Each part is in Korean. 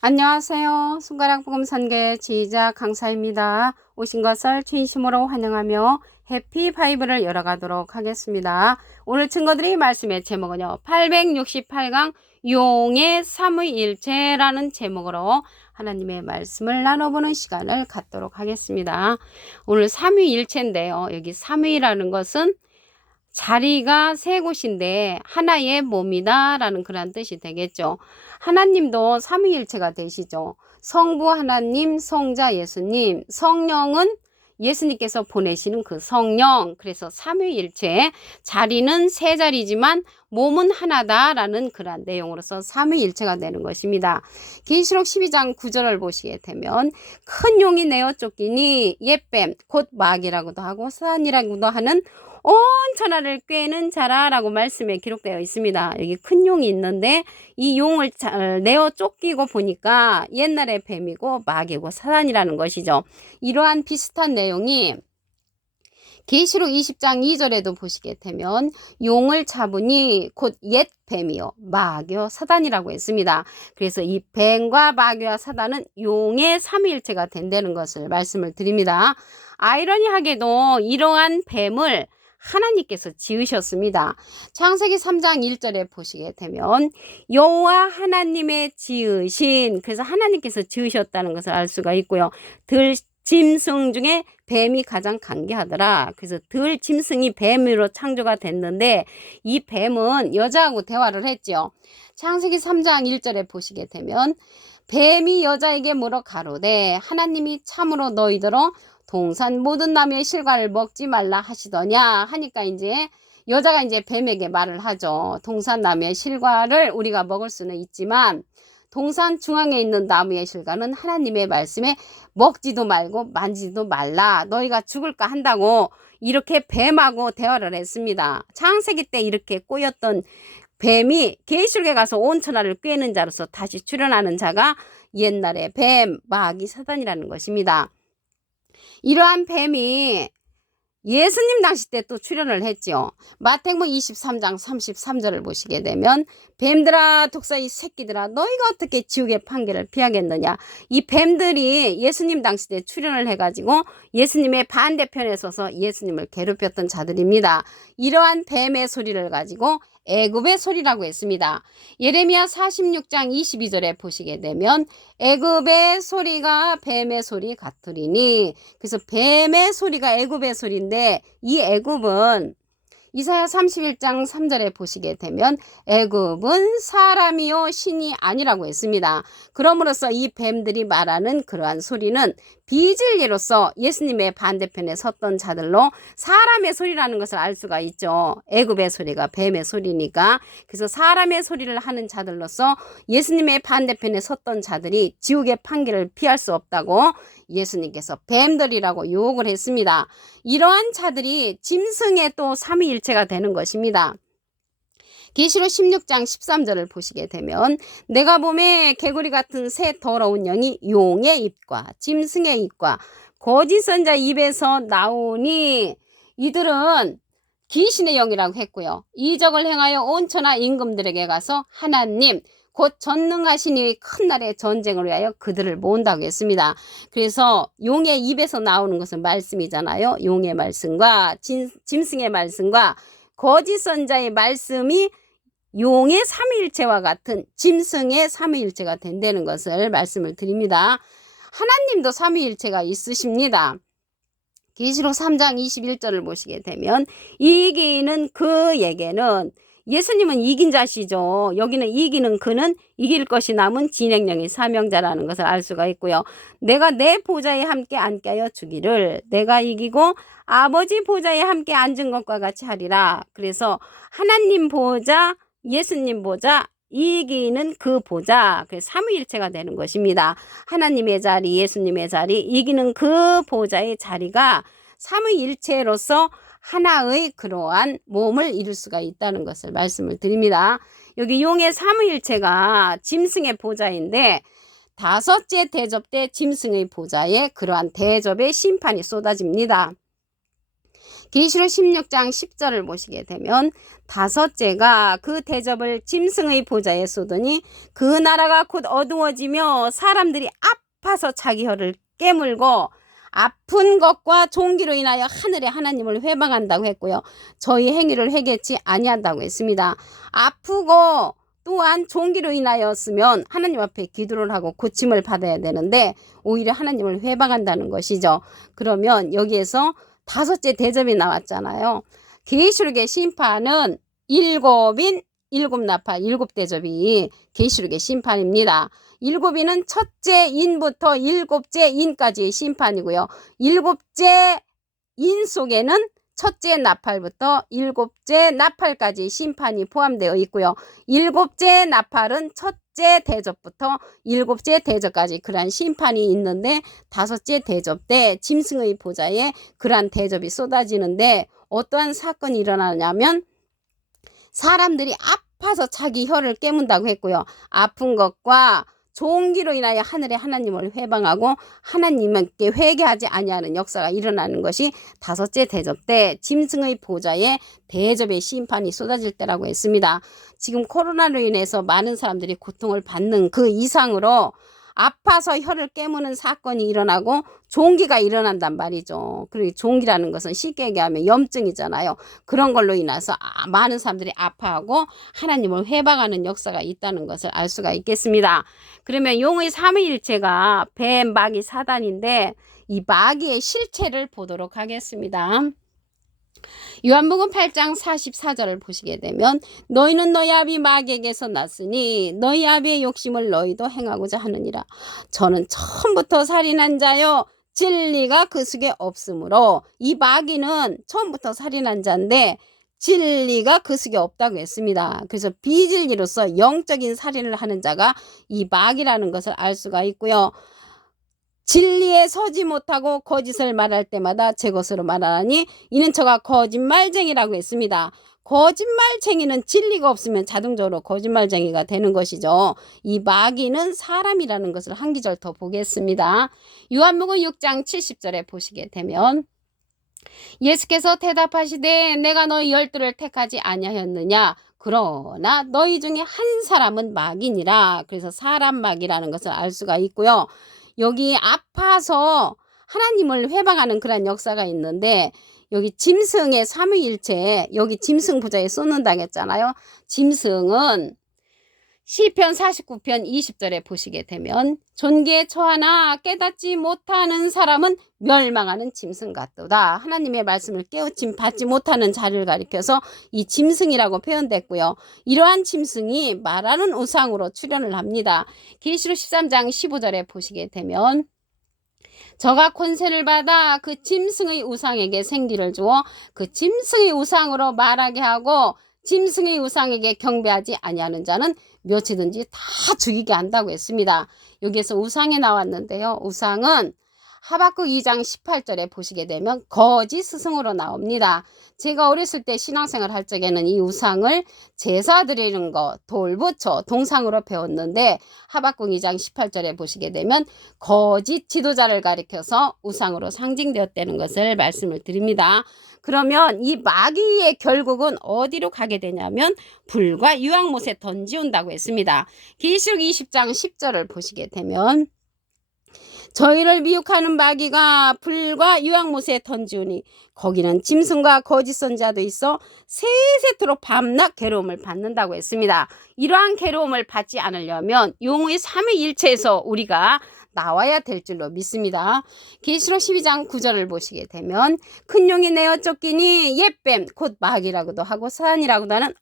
안녕하세요. 손가락 복음 선교 지휘자 강사입니다. 오신 것을 진심으로 환영하며 해피 바이블을 열어가도록 하겠습니다. 오늘 증거드릴 말씀의 제목은요, 868강 용의 삼위일체라는 제목으로 하나님의 말씀을 나눠보는 시간을 갖도록 하겠습니다. 오늘 삼위일체인데요, 여기 삼위라는 것은 자리가 세 곳인데 하나의 몸이다 라는 그런 뜻이 되겠죠. 하나님도 삼위일체가 되시죠. 성부 하나님, 성자 예수님, 성령은 예수님께서 보내시는 그 성령, 그래서 삼위일체, 자리는 세 자리지만 몸은 하나다라는 그런 내용으로서 삼위일체가 되는 것입니다. 계시록 12장 9절을 보시게 되면 큰 용이 내어 쫓기니 옛뱀, 곧 마귀라고도 하고 사단이라고도 하는 온 천하를 꿰는 자라라고 말씀에 기록되어 있습니다. 여기 큰 용이 있는데 이 용을 내어 쫓기고 보니까 옛날에 뱀이고 마귀고 사단이라는 것이죠. 이러한 비슷한 내용이 계시록 20장 2절에도 보시게 되면 용을 잡으니 곧 옛 뱀이요 마귀요 사단이라고 했습니다. 그래서 이 뱀과 마귀와 사단은 용의 삼위일체가 된다는 것을 말씀을 드립니다. 아이러니하게도 이러한 뱀을 하나님께서 지으셨습니다. 창세기 3장 1절에 보시게 되면 여호와 하나님의 지으신, 그래서 하나님께서 지으셨다는 것을 알 수가 있고요. 짐승 중에 뱀이 가장 강귀하더라. 그래서 짐승이 뱀으로 창조가 됐는데 이 뱀은 여자하고 대화를 했죠. 창세기 3장 1절에 보시게 되면 뱀이 여자에게 물어 가로되 하나님이 참으로 너희더러 동산 모든 나무의 실과를 먹지 말라 하시더냐 하니까 이제 여자가 이제 뱀에게 말을 하죠. 동산 나무의 실과를 우리가 먹을 수는 있지만 동산 중앙에 있는 나무의 실과는 하나님의 말씀에 먹지도 말고 만지도 말라. 너희가 죽을까 한다고 이렇게 뱀하고 대화를 했습니다. 창세기 때 이렇게 꼬였던 뱀이 계시록에 가서 온 천하를 꿰는 자로서 다시 출현하는 자가 옛날에 뱀, 마귀, 사단이라는 것입니다. 이러한 뱀이 예수님 당시 때 또 출현을 했죠. 마태복음 23장 33절을 보시게 되면 뱀들아 독사의 새끼들아 너희가 어떻게 지옥의 판결을 피하겠느냐. 이 뱀들이 예수님 당시 때 출현을 해가지고 예수님의 반대편에 서서 예수님을 괴롭혔던 자들입니다. 이러한 뱀의 소리를 가지고 애굽의 소리라고 했습니다. 예레미야 46장 22절에 보시게 되면 애굽의 소리가 뱀의 소리 같으리니, 그래서 뱀의 소리가 애굽의 소리인데 이 애굽은 이사야 31장 3절에 보시게 되면 애굽은 사람이요 신이 아니라고 했습니다. 그러므로서 이 뱀들이 말하는 그러한 소리는 비진리로서 예수님의 반대편에 섰던 자들로 사람의 소리라는 것을 알 수가 있죠. 애굽의 소리가 뱀의 소리니까. 그래서 사람의 소리를 하는 자들로서 예수님의 반대편에 섰던 자들이 지옥의 판결을 피할 수 없다고 예수님께서 뱀들이라고 욕을 했습니다. 이러한 자들이 짐승의 또 삼위일체가 되는 것입니다. 계시록 16장 13절을 보시게 되면 내가 봄에 개구리 같은 새 더러운 영이 용의 입과 짐승의 입과 거짓 선자 입에서 나오니 이들은 귀신의 영이라고 했고요. 이적을 행하여 온 천하 임금들에게 가서 하나님 곧 전능하신 이 큰 날의 전쟁을 위하여 그들을 모은다고 했습니다. 그래서 용의 입에서 나오는 것은 말씀이잖아요. 용의 말씀과 짐승의 말씀과 거짓 선자의 말씀이 용의 삼위일체와 같은 짐승의 삼위일체가 된다는 것을 말씀을 드립니다. 하나님도 삼위일체가 있으십니다. 계시록 3장 21절을 보시게 되면 이기는 그에게는, 예수님은 이긴 자시죠. 여기는 이기는 그는 이길 것이 남은 진행령의 사명자라는 것을 알 수가 있고요. 내가 내 보좌에 함께 앉게 하여 주기를 내가 이기고 아버지 보좌에 함께 앉은 것과 같이 하리라. 그래서 하나님 보좌, 예수님 보좌, 이기는 그 보좌, 그래서 삼위일체가 되는 것입니다. 하나님의 자리, 예수님의 자리, 이기는 그 보좌의 자리가 삼위일체로서 하나의 그러한 몸을 이룰 수가 있다는 것을 말씀을 드립니다. 여기 용의 삼위일체가 짐승의 보좌인데 다섯째 대접 때 짐승의 보좌에 그러한 대접의 심판이 쏟아집니다. 계시록 16장 10절을 보시게 되면 다섯째가 그 대접을 짐승의 보좌에 쏟으니 그 나라가 곧 어두워지며 사람들이 아파서 자기 혀를 깨물고 아픈 것과 종기로 인하여 하늘의 하나님을 회방한다고 했고요. 저희 행위를 회개치 아니한다고 했습니다. 아프고 또한 종기로 인하였으면 하나님 앞에 기도를 하고 고침을 받아야 되는데 오히려 하나님을 회방한다는 것이죠. 그러면 여기에서 다섯째 대접이 나왔잖아요. 계시록의 심판은 일곱 나팔, 일곱 대접이 계시록의 심판입니다. 일곱이는 첫째 인부터 일곱째 인까지의 심판이고요. 일곱째 인 속에는 첫째 나팔부터 일곱째 나팔까지 심판이 포함되어 있고요. 일곱째 나팔은 첫째 대접부터 일곱째 대접까지 그러한 심판이 있는데 다섯째 대접 때 짐승의 보좌에 그러한 대접이 쏟아지는데 어떠한 사건이 일어나냐면 사람들이 아파서 자기 혀를 깨문다고 했고요. 아픈 것과 종기로 인하여 하늘의 하나님을 회방하고 하나님께 회개하지 아니하는 역사가 일어나는 것이 다섯째 대접 때 짐승의 보좌에 대접의 심판이 쏟아질 때라고 했습니다. 지금 코로나로 인해서 많은 사람들이 고통을 받는 그 이상으로 아파서 혀를 깨무는 사건이 일어나고 종기가 일어난단 말이죠. 그리고 종기라는 것은 쉽게 얘기하면 염증이잖아요. 그런 걸로 인해서 많은 사람들이 아파하고 하나님을 회방하는 역사가 있다는 것을 알 수가 있겠습니다. 그러면 용의 삼위일체가 뱀, 마귀, 사단인데 이 마귀의 실체를 보도록 하겠습니다. 요한복음 8장 44절을 보시게 되면 너희는 너희 아비 마귀에게서 났으니 너희 아비의 욕심을 너희도 행하고자 하느니라. 저는 처음부터 살인한 자요 진리가 그 속에 없으므로 이 마귀는 처음부터 살인한 자인데 진리가 그 속에 없다고 했습니다. 그래서 비진리로서 영적인 살인을 하는 자가 이 마귀라는 것을 알 수가 있고요. 진리에 서지 못하고 거짓을 말할 때마다 제 것으로 말하니 이는 저가 거짓말쟁이라고 했습니다. 거짓말쟁이는 진리가 없으면 자동적으로 거짓말쟁이가 되는 것이죠. 이 마귀는 사람이라는 것을 한 기절 더 보겠습니다. 요한복음 6장 70절에 보시게 되면 예수께서 대답하시되 내가 너희 열두를 택하지 아니하였느냐 그러나 너희 중에 한 사람은 마귀니라. 그래서 사람 마귀라는 것을 알 수가 있고요. 여기 아파서 하나님을 회방하는 그런 역사가 있는데 여기 짐승의 삼위일체 여기 짐승 보좌에 쏟는다고 했잖아요. 짐승은 시편 49편 20절에 보시게 되면 존귀에 처하나 깨닫지 못하는 사람은 멸망하는 짐승 같도다. 하나님의 말씀을 깨우침 받지 못하는 자를 가리켜서 이 짐승이라고 표현됐고요. 이러한 짐승이 말하는 우상으로 출현을 합니다. 계시록 13장 15절에 보시게 되면 저가 권세를 받아 그 짐승의 우상에게 생기를 주어 그 짐승의 우상으로 말하게 하고 짐승의 우상에게 경배하지 아니하는 자는 몇이든지 다 죽이게 한다고 했습니다. 여기에서 우상이 나왔는데요. 우상은 하박국 2장 18절에 보시게 되면 거짓 스승으로 나옵니다. 제가 어렸을 때 신앙생활 할 적에는 이 우상을 제사 드리는 거, 돌부처, 동상으로 배웠는데 하박국 2장 18절에 보시게 되면 거짓 지도자를 가리켜서 우상으로 상징되었다는 것을 말씀을 드립니다. 그러면 이 마귀의 결국은 어디로 가게 되냐면 불과 유황못에 던지온다고 했습니다. 계시록 20장 10절을 보시게 되면 저희를 미혹하는 마귀가 불과 유황못에 던지우니 거기는 짐승과 거짓 선지자도 있어 세세토록 밤낮 괴로움을 받는다고 했습니다. 이러한 괴로움을 받지 않으려면 용의 삼위일체에서 우리가 나와야 될 줄로 믿습니다. 계시록 12장 9절을 보시게 되면 큰 용이 내어 쫓기니 옛뱀 곧 마귀라고도 하고 사단이라고도 하는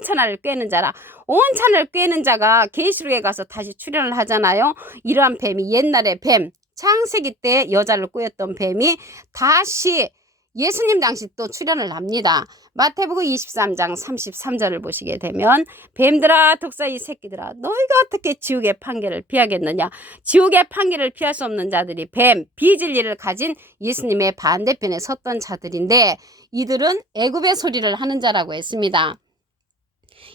온천하를 꿰는 자라. 온천을 꿰는 자가 계시록에 가서 다시 출현을 하잖아요. 이러한 뱀이 옛날에 뱀 창세기 때 여자를 꾸였던 뱀이 다시 예수님 당시 또 출현을 합니다. 마태복음 23장 33절을 보시게 되면 뱀들아 독사의 새끼들아 너희가 어떻게 지옥의 판결을 피하겠느냐. 지옥의 판결을 피할 수 없는 자들이 뱀 비진리를 가진 예수님의 반대편에 섰던 자들인데 이들은 애굽의 소리를 하는 자라고 했습니다.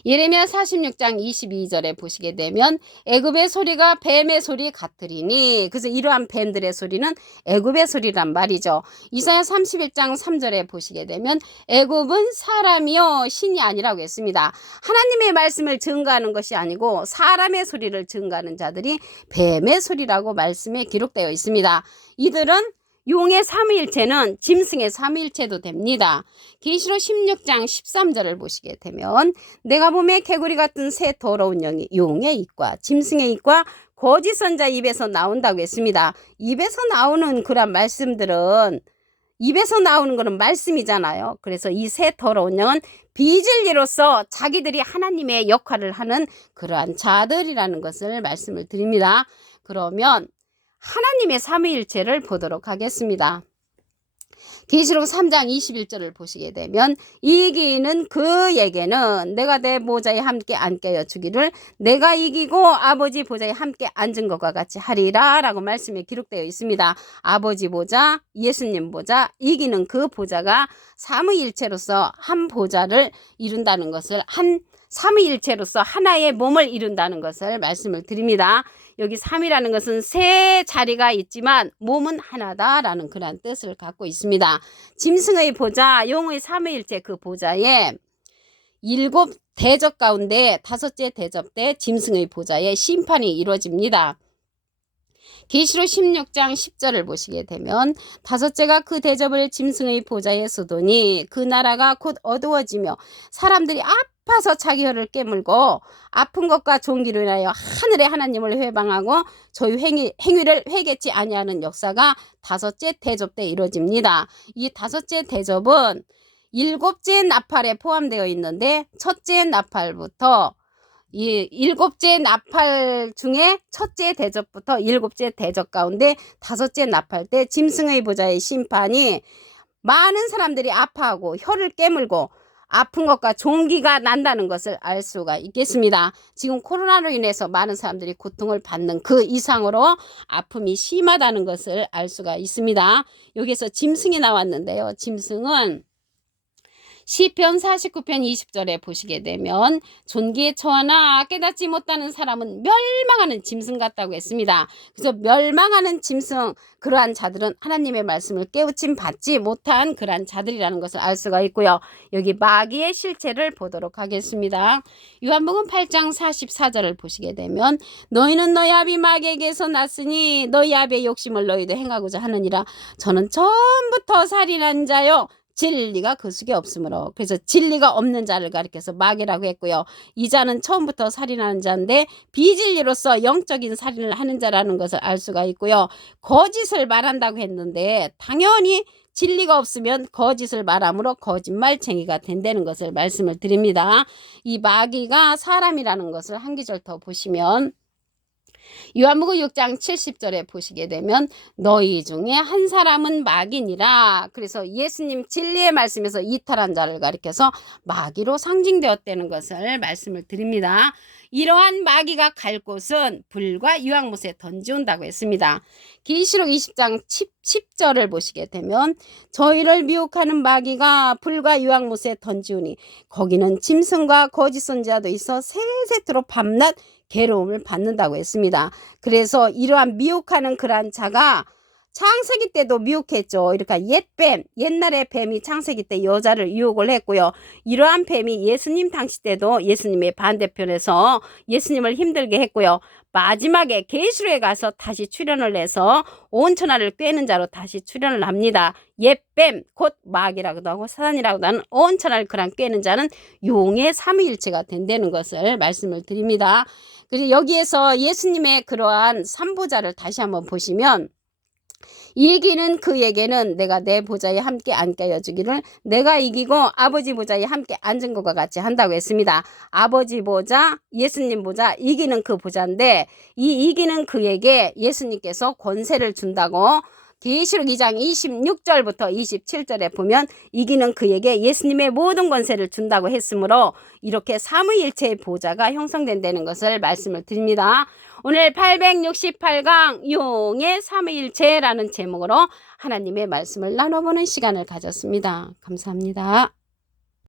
예레미야 46장 22절에 보시게 되면 애굽의 소리가 뱀의 소리 같으리니, 그래서 이러한 뱀들의 소리는 애굽의 소리란 말이죠. 이사야 31장 3절에 보시게 되면 애굽은 사람이요 신이 아니라고 했습니다. 하나님의 말씀을 증거하는 것이 아니고 사람의 소리를 증거하는 자들이 뱀의 소리라고 말씀에 기록되어 있습니다. 이들은 용의 삼위일체는 짐승의 삼위일체도 됩니다. 계시록 16장 13절을 보시게 되면 내가 보매 개구리 같은 새 더러운 영이 용의 입과 짐승의 입과 거짓 선자 입에서 나온다고 했습니다. 입에서 나오는 그런 말씀들은 입에서 나오는 것은 말씀이잖아요. 그래서 이 새 더러운 영은 비진리로서 자기들이 하나님의 역할을 하는 그러한 자들이라는 것을 말씀을 드립니다. 그러면 하나님의 삼위일체를 보도록 하겠습니다. 계시록 3장 21절을 보시게 되면 이기는 그에게는 내가 내 보좌에 함께 앉게 주기를 내가 이기고 아버지 보좌에 함께 앉은 것과 같이 하리라 라고 말씀에 기록되어 있습니다. 아버지 보좌, 예수님 보좌, 이기는 그 보좌가 삼위일체로서 한 보좌를 이룬다는 것을, 한 삼위일체로서 하나의 몸을 이룬다는 것을 말씀을 드립니다. 여기 3이라는 것은 세 자리가 있지만 몸은 하나다라는 그런 뜻을 갖고 있습니다. 짐승의 보좌, 용의 삼위일체 그 보좌에 7 대접 가운데 5째 대접 때 짐승의 보좌에 심판이 이루어집니다. 계시록 16장 10절을 보시게 되면 5째가 그 대접을 짐승의 보좌에 쏟으니 그 나라가 곧 어두워지며 사람들이 아파서 자기 혀를 깨물고 아픈 것과 종기로 인하여 하늘의 하나님을 회방하고 저희 행위를 회개치 아니하는 역사가 5째 대접 때 이루어집니다. 이 5째 대접은 7째 나팔에 포함되어 있는데 첫째 나팔부터 이 7째 나팔 중에 첫째 대접부터 7째 대접 가운데 5째 나팔 때 짐승의 보좌의 심판이 많은 사람들이 아파하고 혀를 깨물고 아픈 것과 종기가 난다는 것을 알 수가 있겠습니다. 지금 코로나로 인해서 많은 사람들이 고통을 받는 그 이상으로 아픔이 심하다는 것을 알 수가 있습니다. 여기서 짐승이 나왔는데요. 짐승은 시편 49편 20절에 보시게 되면 존귀에 처하나 깨닫지 못하는 사람은 멸망하는 짐승 같다고 했습니다. 그래서 멸망하는 짐승, 그러한 자들은 하나님의 말씀을 깨우침 받지 못한 그러한 자들이라는 것을 알 수가 있고요. 여기 마귀의 실체를 보도록 하겠습니다. 요한복음 8장 44절을 보시게 되면 너희는 너희 아비 마귀에게서 났으니 너희 아비의 욕심을 너희도 행하고자 하느니라. 저는 처음부터 살인한 자요 진리가 그 속에 없으므로, 그래서 진리가 없는 자를 가리켜서 마귀라고 했고요. 이 자는 처음부터 살인하는 자인데 비진리로서 영적인 살인을 하는 자라는 것을 알 수가 있고요. 거짓을 말한다고 했는데 당연히 진리가 없으면 거짓을 말함으로 거짓말쟁이가 된다는 것을 말씀을 드립니다. 이 마귀가 사람이라는 것을 한 기절 더 보시면 요한복음 6장 70절에 보시게 되면 너희 중에 한 사람은 마귀니라. 그래서 예수님 진리의 말씀에서 이탈한 자를 가리켜서 마귀로 상징되었다는 것을 말씀을 드립니다. 이러한 마귀가 갈 곳은 불과 유황못에 던지온다고 했습니다. 계시록 20장 10절을 보시게 되면 저희를 미혹하는 마귀가 불과 유황못에 던지오니 거기는 짐승과 거짓 선지자도 있어 세세토록 밤낮 괴로움을 받는다고 했습니다. 그래서 이러한 미혹하는 그러한 자가 창세기 때도 미혹했죠. 이렇게 옛뱀, 옛날에 뱀이 창세기 때 여자를 유혹을 했고요. 이러한 뱀이 예수님 당시 때도 예수님의 반대편에서 예수님을 힘들게 했고요. 마지막에 계시록에 가서 다시 출현을 해서 온 천하를 꿰는 자로 다시 출현을 합니다. 옛뱀, 곧 마귀라고도 하고 사단이라고도 하는 온 천하를 그랑 꿰는 자는 용의 삼위일체가 된다는 것을 말씀을 드립니다. 그래서 여기에서 예수님의 그러한 삼보좌를 다시 한번 보시면 이기는 그에게는 내가 내 보좌에 함께 앉게 하여 주기를 내가 이기고 아버지 보좌에 함께 앉은 것과 같이 한다고 했습니다. 아버지 보좌, 예수님 보좌, 이기는 그 보좌인데 이 이기는 그에게 예수님께서 권세를 준다고 계시록 2장 26절부터 27절에 보면 이기는 그에게 예수님의 모든 권세를 준다고 했으므로 이렇게 삼위일체의 보좌가 형성된다는 것을 말씀을 드립니다. 오늘 868강 용의 삼위일체라는 제목으로 하나님의 말씀을 나눠보는 시간을 가졌습니다. 감사합니다.